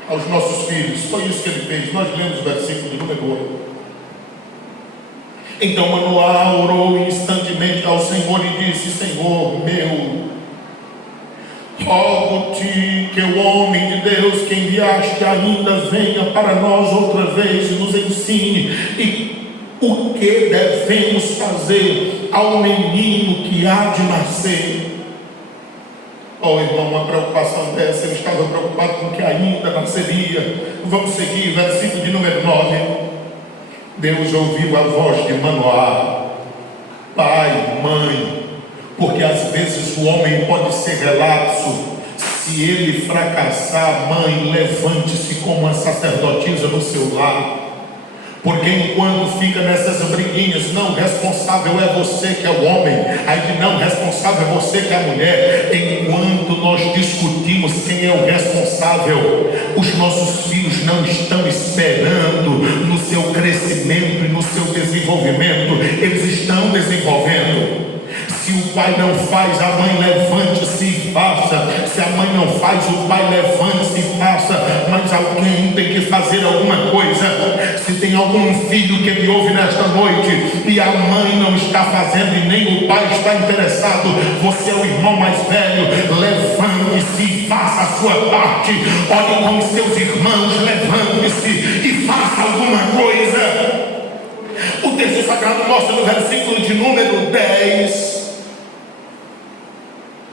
aos nossos filhos. Foi isso que ele fez. Nós lemos o versículo de número 8. Então Manoá orou instantemente ao Senhor e disse: Senhor meu, rogo-te que o homem de Deus que enviaste ainda venha para nós outra vez e nos ensine o que devemos fazer ao menino que há de nascer. Irmão, uma preocupação dessa, ele estava preocupado com o que ainda nasceria. Vamos seguir, versículo de número 9. Deus ouviu a voz de Manoá, pai, mãe, porque às vezes o homem pode ser relapso Se ele fracassar, mãe, levante-se como uma sacerdotisa no seu lar. Porque enquanto fica nessas briguinhas, não, responsável é você que é o homem, aí não, responsável é você que é a mulher. Enquanto nós discutimos quem é o responsável, os nossos filhos não estão esperando no seu crescimento e no seu desenvolvimento, eles estão desenvolvendo. Se o pai não faz, a mãe levante-se e faça. Se a mãe não faz, o pai levante-se e faça. Mas alguém tem que fazer alguma coisa. Se tem algum filho que me ouve nesta noite e a mãe não está fazendo e nem o pai está interessado, você é o irmão mais velho, levante-se e faça a sua parte. Olhe com os seus irmãos, levante-se e faça alguma coisa. O texto sagrado mostra no versículo de número 10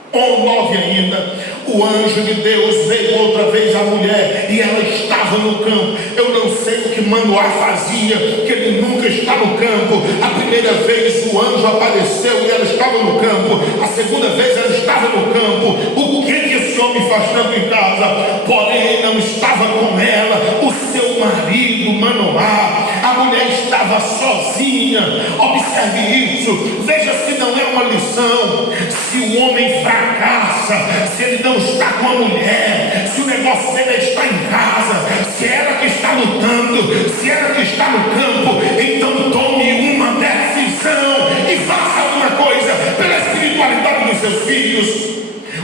ou 9 ainda, o anjo de Deus veio outra vez à mulher e ela estava no campo. Eu não sei o que Manoá fazia, que ele nunca está no campo. A primeira vez o anjo apareceu e ela estava no campo. A segunda vez ela estava no campo. O que esse homem faz tanto em casa? Porém não estava com ela o seu marido Manoá. A mulher estava sozinha. Observe isso. Veja se não é uma lição. Se o homem fracassa, se ele não está com a mulher, se o negócio dele é estar em casa, se é ela que está lutando, se é ela que está no campo, então tome uma decisão e faça alguma coisa pela espiritualidade dos seus filhos.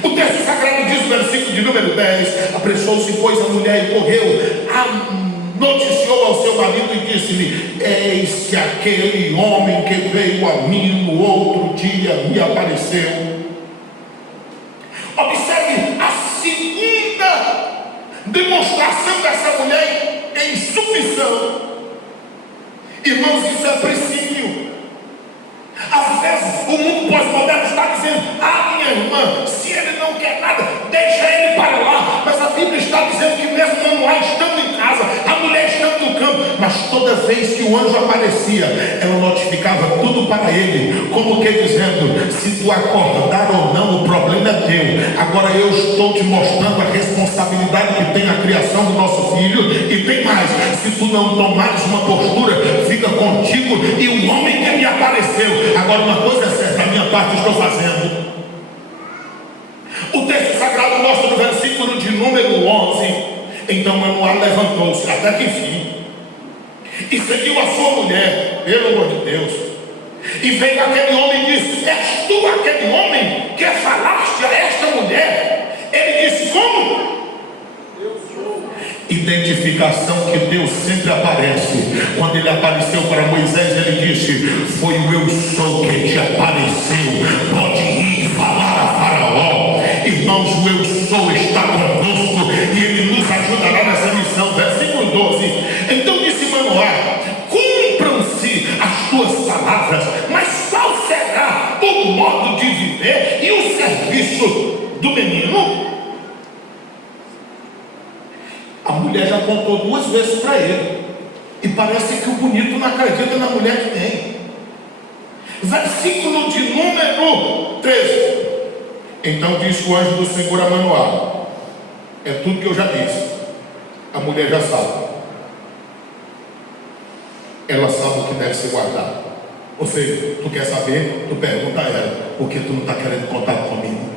O texto sagrado diz no versículo de número 10: apressou-se, pois, a mulher e correu, noticiou ao seu marido e disse-lhe: eis que aquele homem que veio a mim no outro dia me apareceu. Observe a segunda demonstração dessa mulher em submissão. Irmãos, isso é princípio. Às vezes o mundo pós-moderno está dizendo: minha irmã, se ele não quer nada, deixa ele para lá. Mas a Bíblia está dizendo que mesmo Manoá estando em casa, a mulher estando no campo, mas toda vez que o anjo aparecia, ela notificava tudo para ele, como que dizendo: se tu acordar ou não, o problema é teu. Agora eu estou te mostrando a responsabilidade que tem a criação do nosso filho, e tem mais: se tu não tomares uma postura, fica contigo e o homem que me apareceu. Agora uma coisa é certa, a minha parte estou fazendo. O texto sagrado mostra no versículo de número 11: então Manoá levantou-se, até que enfim, e seguiu a sua mulher, pelo amor de Deus. E veio aquele homem e disse: és tu aquele homem que falaste a esta mulher? Ele disse: como? Identificação que Deus sempre aparece. Quando ele apareceu para Moisés, ele disse: foi o eu sou que te apareceu, pode ir falar a Faraó. Irmãos, o eu sou está conosco e ele nos ajudará nessa missão. Versículo 12: então disse Manoá: cumpram-se as tuas palavras, mas qual será o modo de viver e o serviço do menino? A mulher já contou 2 vezes para ele, e parece que o bonito não acredita na mulher que tem. Versículo de número 13: então disse o anjo do Senhor a Manoá: é tudo que eu já disse, a mulher já sabe, ela sabe o que deve ser guardado. Ou seja, tu quer saber, tu pergunta a ela, porque tu não está querendo contar comigo.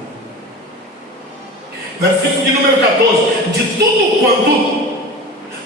Versículo de número 14: de tudo quanto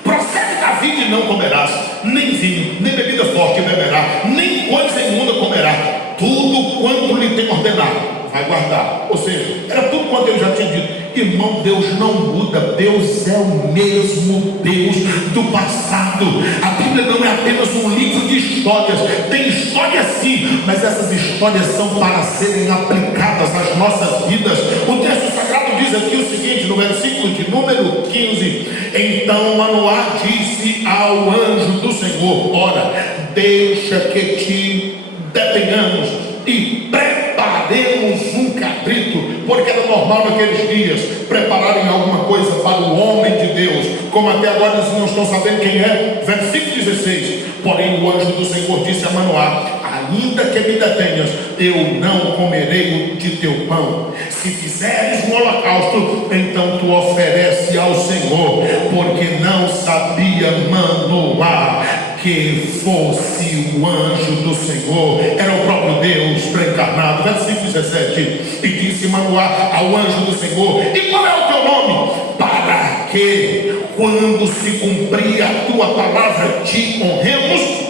procede da vida não comerás, nem vinho, nem bebida forte beberá, nem coisa imunda comerá. Tudo quanto lhe tem ordenado vai guardar. Ou seja, era tudo quanto ele já tinha dito. Irmão, Deus não muda. Deus é o mesmo Deus do passado. A Bíblia não é apenas um livro de histórias. Tem histórias sim, mas essas histórias são para serem aplicadas nas nossas vidas. O texto sagrado diz aqui o seguinte, no versículo de número 15: então Manoá disse ao anjo do Senhor: ora, deixa que te detenhamos e preparemos um cabrito, porque era normal naqueles dias prepararem alguma coisa para o homem de Deus, como até agora eles não estão sabendo quem é. Versículo 16: porém o anjo do Senhor disse a Manoá: ainda que me detenhas, eu não comerei de teu pão. Se fizeres um holocausto, então tu oferece ao Senhor, porque não sabia Manoá que fosse o anjo do Senhor, era o próprio Deus pré-encarnado. Versículo 17: e disse Manoá ao anjo do Senhor: e qual é o teu nome? Para que, quando se cumprir a tua palavra, te honremos.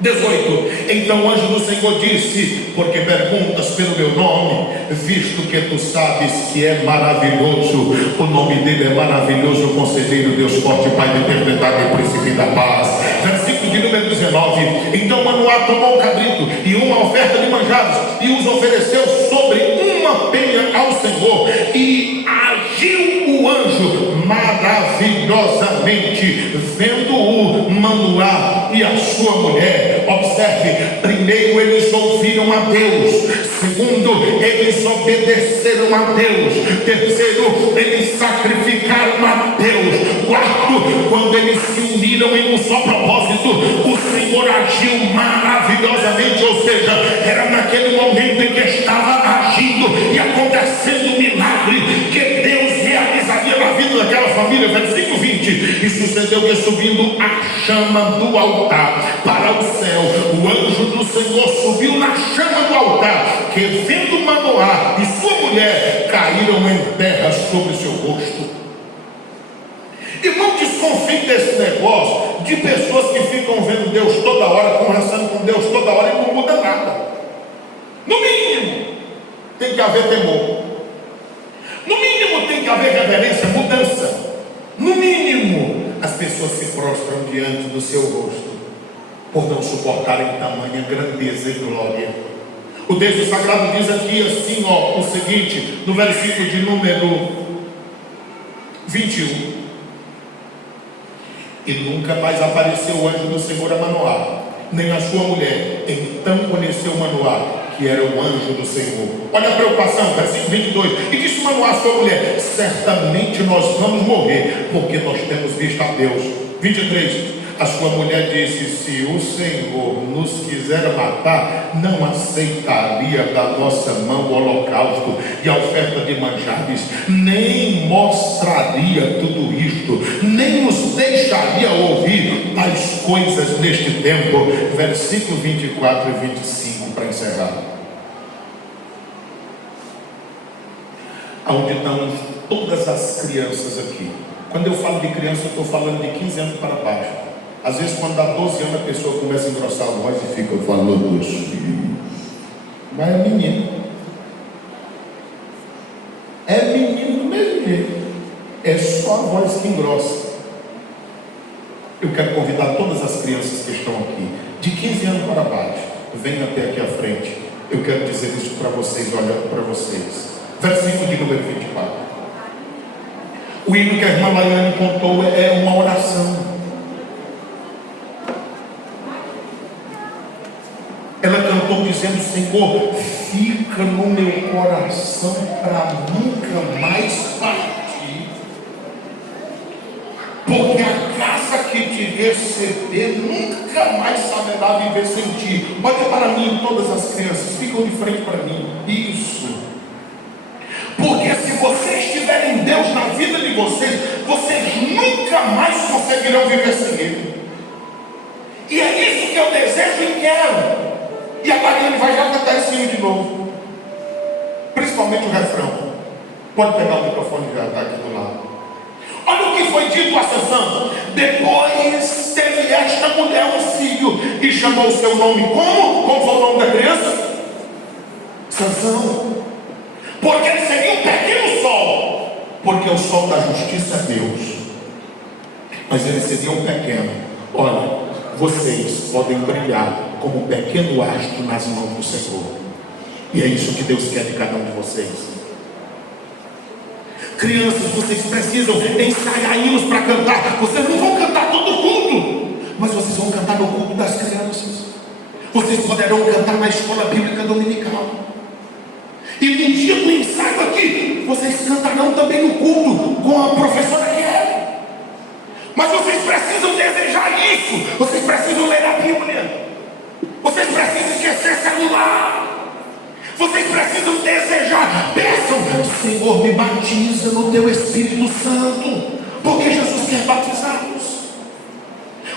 18: então o anjo do Senhor disse: porque perguntas pelo meu nome, visto que tu sabes que é maravilhoso, o nome dele é maravilhoso, o conselheiro, Deus forte, Pai de eternidade e príncipe da paz. Versículo de número 19: então Manoá tomou um cabrito e uma oferta de manjados e os ofereceu sobre uma penha ao Senhor, e agiu o anjo maravilhosamente, vendo-o Manoá e a sua mulher. Observe: primeiro eles ouviram a Deus, segundo eles obedeceram a Deus, terceiro eles sacrificaram a Deus, quarto, quando eles se uniram em um só propósito, o Senhor agiu maravilhosamente. Ou seja, era naquele momento em que estava agindo e acontecendo um milagre que Deus realizaria na vida daquela família. Versículo 20: e sucedeu que, subindo a chama do altar para o céu, o anjo do Senhor subiu na chama do altar, que, vendo Manoá e sua mulher, caíram em terra sobre seu rosto. Irmão, desconfie desse negócio de pessoas que ficam vendo Deus toda hora, conversando com Deus toda hora e não muda nada. No mínimo tem que haver temor, no mínimo tem que haver reverência, mudança. No mínimo as pessoas se prostram diante do seu rosto, por não suportarem tamanha grandeza e glória. O texto sagrado diz aqui assim, o seguinte, no versículo de número 21: e nunca mais apareceu o anjo do Senhor a Manoá, nem a sua mulher. Então conheceu Manoá que era o anjo do Senhor. Olha a preocupação, versículo 22: e disse Manoá à sua mulher: certamente nós vamos morrer, porque nós temos visto a Deus. 23: a sua mulher disse: se o Senhor nos quiser matar, não aceitaria da nossa mão o holocausto e a oferta de manjares, nem mostraria tudo isto, nem nos deixaria ouvir as coisas neste tempo. Versículo 24 e 25 para encerrar. Onde estão todas as crianças aqui? Quando eu falo de criança, eu estou falando de 15 anos para baixo. Às vezes, quando dá 12 anos, a pessoa começa a engrossar a voz e fica falando assim. Mas é menino. É menino do mesmo jeito. É só a voz que engrossa. Eu quero convidar todas as crianças que estão aqui, de 15 anos para baixo, venham até aqui à frente. Eu quero dizer isso para vocês, olhando para vocês. Versículo de número 24. O hino que a irmã Laiane contou é uma oração. Ela cantou dizendo: Senhor, fica no meu coração para nunca mais partir, porque a casa que te receber nunca mais saberá viver sem ti. Olha para mim, todas as crianças, ficam de frente para mim. Isso. Porque se vocês tiverem Deus na vida de vocês, vocês nunca mais conseguirão viver sem Ele. E é isso que eu desejo e quero. E a Mariane vai já cantar esse hino de novo, principalmente o refrão. Pode pegar o microfone já, está aqui do lado. Olha o que foi dito a Sansão. Depois teve esta mulher um filho e chamou o seu nome como? Como foi o nome da criança? Sansão. Porque ele seria um pequeno sol, porque o sol da justiça é Deus, mas ele seria um pequeno. Olha, vocês podem brilhar como um pequeno astro nas mãos do Senhor, e é isso que Deus quer de cada um de vocês. Crianças, vocês precisam ensaiar hinos para cantar. Vocês não vão cantar todo culto, mas vocês vão cantar no culto das crianças. Vocês poderão cantar na escola bíblica dominical. E no dia do ensaio aqui, vocês cantarão também no culto com a professora Kelly. Mas vocês precisam desejar isso. Vocês precisam ler a Bíblia. Vocês precisam esquecer essa Senhor, me batiza no teu Espírito Santo, porque Jesus quer batizá-los.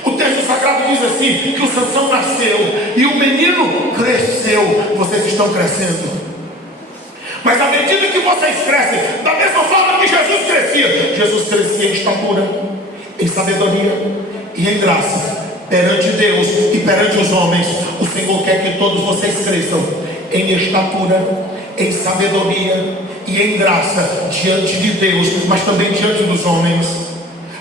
O texto sagrado diz assim, que o Sansão nasceu e o menino cresceu. Vocês estão crescendo. Mas à medida que vocês crescem, da mesma forma que Jesus crescia em estatura, em sabedoria e em graça, perante Deus e perante os homens. O Senhor quer que todos vocês cresçam em estatura, em sabedoria e em graça diante de Deus, mas também diante dos homens.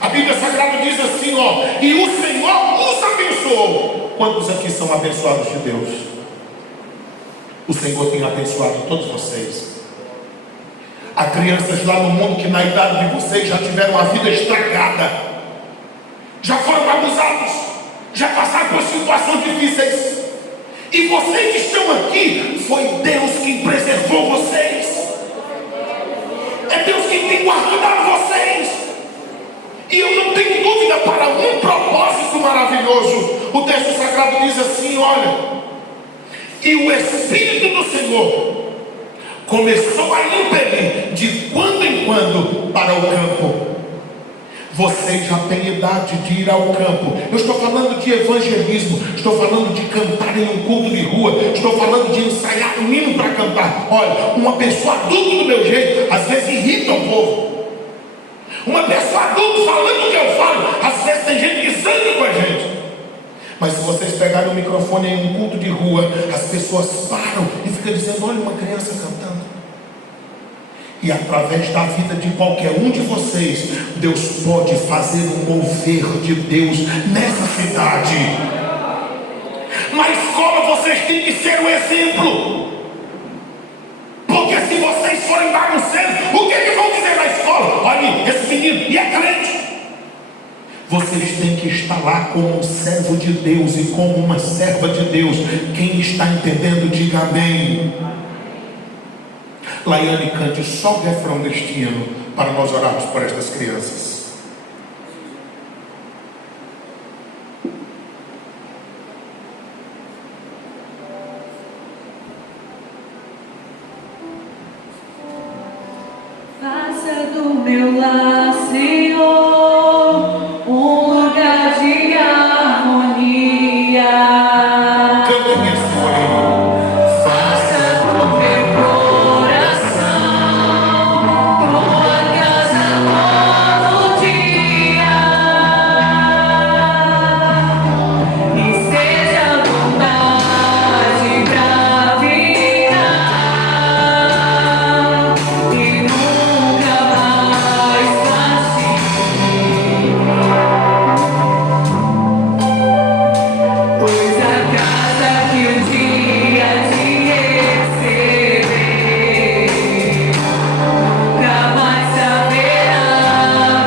A Bíblia Sagrada diz assim, e o Senhor os abençoou. Quantos aqui são abençoados de Deus? O Senhor tem abençoado todos vocês. Há crianças lá no mundo que na idade de vocês já tiveram a vida estragada, já foram abusados, já passaram por situações difíceis, e vocês que estão aqui, foi Deus quem preservou vocês, é Deus quem tem guardado vocês, e eu não tenho dúvida, para um propósito maravilhoso. O texto sagrado diz assim, olha, e o Espírito do Senhor começou a impelir de quando em quando para o campo. Vocês já têm idade de ir ao campo. Eu estou falando de evangelismo, estou falando de cantar em um culto de rua, estou falando de ensaiar um hino para cantar. Olha, uma pessoa adulta do meu jeito às vezes irrita o povo. Uma pessoa adulta falando o que eu falo, às vezes tem gente que sangue com a gente. Mas se vocês pegarem o microfone em um culto de rua, as pessoas param e ficam dizendo, olha uma criança cantando. E através da vida de qualquer um de vocês, Deus pode fazer um mover de Deus nessa cidade. Na escola vocês têm que ser o exemplo. Porque se vocês forem bagunceiros, o que é que vão dizer na escola? Olha, esse menino, e é crente. Vocês têm que estar lá como um servo de Deus e como uma serva de Deus. Quem está entendendo, diga amém. Laiane, cante só o refrão deste hino para nós orarmos por estas crianças. Faça do meu lar, Senhor, um lugar de harmonia. Canta isso, Faça do meu coração tua casa todo dia, e seja vontade pra virar, e nunca mais vazio. Pois a casa que um dia te receber, nunca mais saberá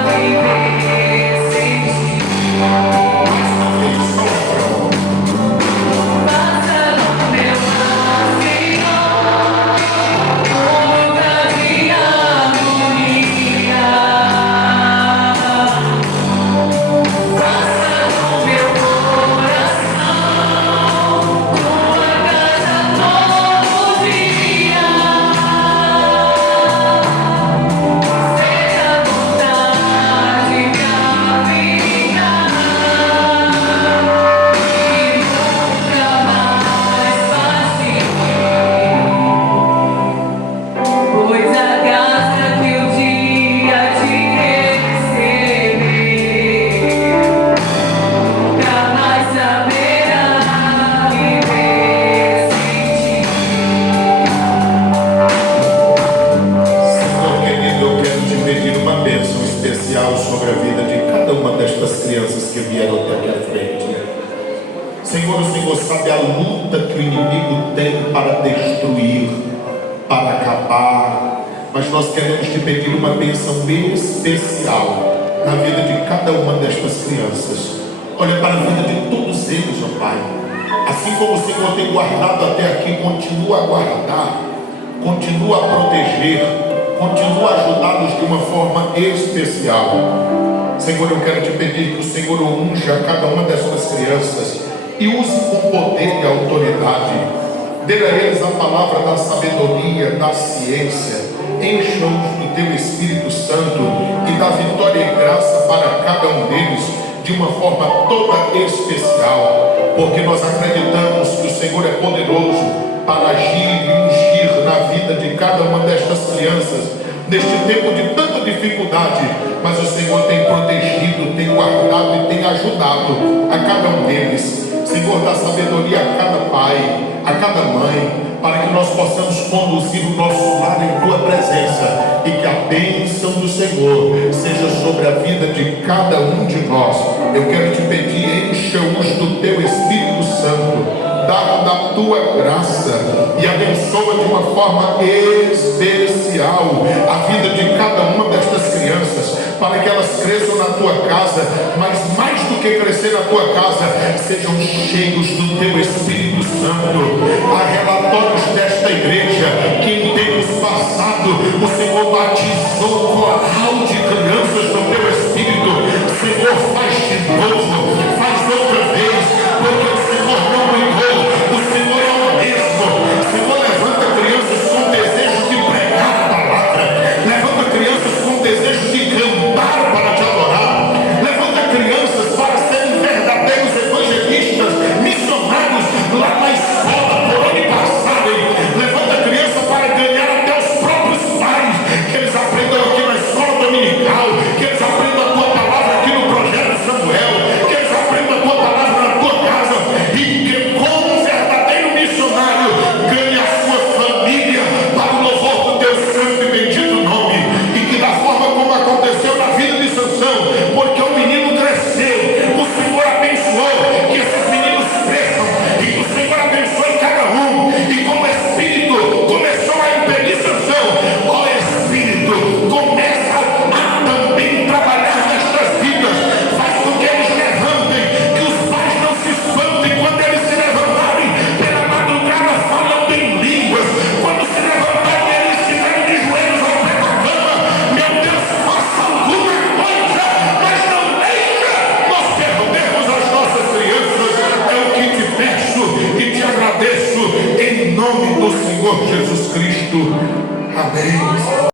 viver sem ti. Faça do meu lar, Senhor, um lugar de harmonia. Faça do meu coração tua casa todo dia, seja vontade pra virar, e nunca mais vazio. Pois a graça que um dia te receber, nunca mais saberá viver sem ti. Senhor querido, eu quero te pedir uma bênção especial sobre a vida de cada uma destas crianças que vieram até aqui à frente. Senhor, o Senhor sabe a luta que o inimigo tem para destruir, para acabar, mas nós queremos te pedir uma bênção especial na vida de cada uma destas crianças. Olha para a vida de todos eles, ó Pai. Assim como o Senhor tem guardado até aqui, continua a guardar, continua a proteger, continua a ajudá-los de uma forma especial. Senhor, eu quero te pedir que o Senhor unja cada uma dessas crianças e use com poder e autoridade. Dê a eles a palavra da sabedoria, da ciência, encha-os do teu Espírito Santo e dá vitória e graça para cada um deles de uma forma toda especial, porque nós acreditamos que o Senhor é poderoso para agir e ungir na vida de cada uma destas crianças neste tempo de tanta dificuldade, mas o Senhor tem protegido, tem guardado e tem ajudado a cada um deles. Senhor, dá sabedoria a cada pai, a cada mãe, para que nós possamos conduzir o nosso lar em tua presença e que a bênção do Senhor seja sobre a vida de cada um de nós. Eu quero te pedir, encha-os do teu Espírito Santo, dá da tua graça e abençoa de uma forma especial a vida de cada uma destas crianças, para que elas cresçam na tua casa, mas mais do que crescer na tua casa, sejam cheios do teu Espírito Santo. Há relatórios desta igreja que em tempos passados o Senhor batizou um coral de crianças no teu Espírito. Senhor, faz de novo, faz outra vez, porque o Senhor não mudou, o Senhor é o mesmo. Senhor, levanta crianças com desejo de pregar a palavra, levanta crianças com desejo de cantar para te adorar, levanta crianças para serem verdadeiros evangelistas, missionários lá na escola, por onde passarem. Levanta criança para ganhar até os próprios pais, que eles aprendam aqui na escola dominical, que eles aprendam a tua palavra aqui no projeto Samuel, que eles aprendam a tua palavra na tua casa, e que como um verdadeiro missionário ganhe a sua família para o louvor do teu santo e bendito nome. E que da forma como aconteceu na vida de Sansão, porque o menino cresceu, o Senhor abençoou, que esses meninos cresçam, e que o Senhor abençoe cada um. E como o Espírito começou a impedir Sansão, ó Espírito, começa a também trabalhar nestas vidas, faz com que eles levantem, que os pais não se espantem quando eles se levantarem pela madrugada falando em línguas, quando se levantarem eles estiverem de joelhos ao pé da cama. Meu Deus, faça alguma coisa, mas não deixa nós perdermos as nossas crianças. É o que te peço e te agradeço em nome do Senhor Jesus Cristo. Amém.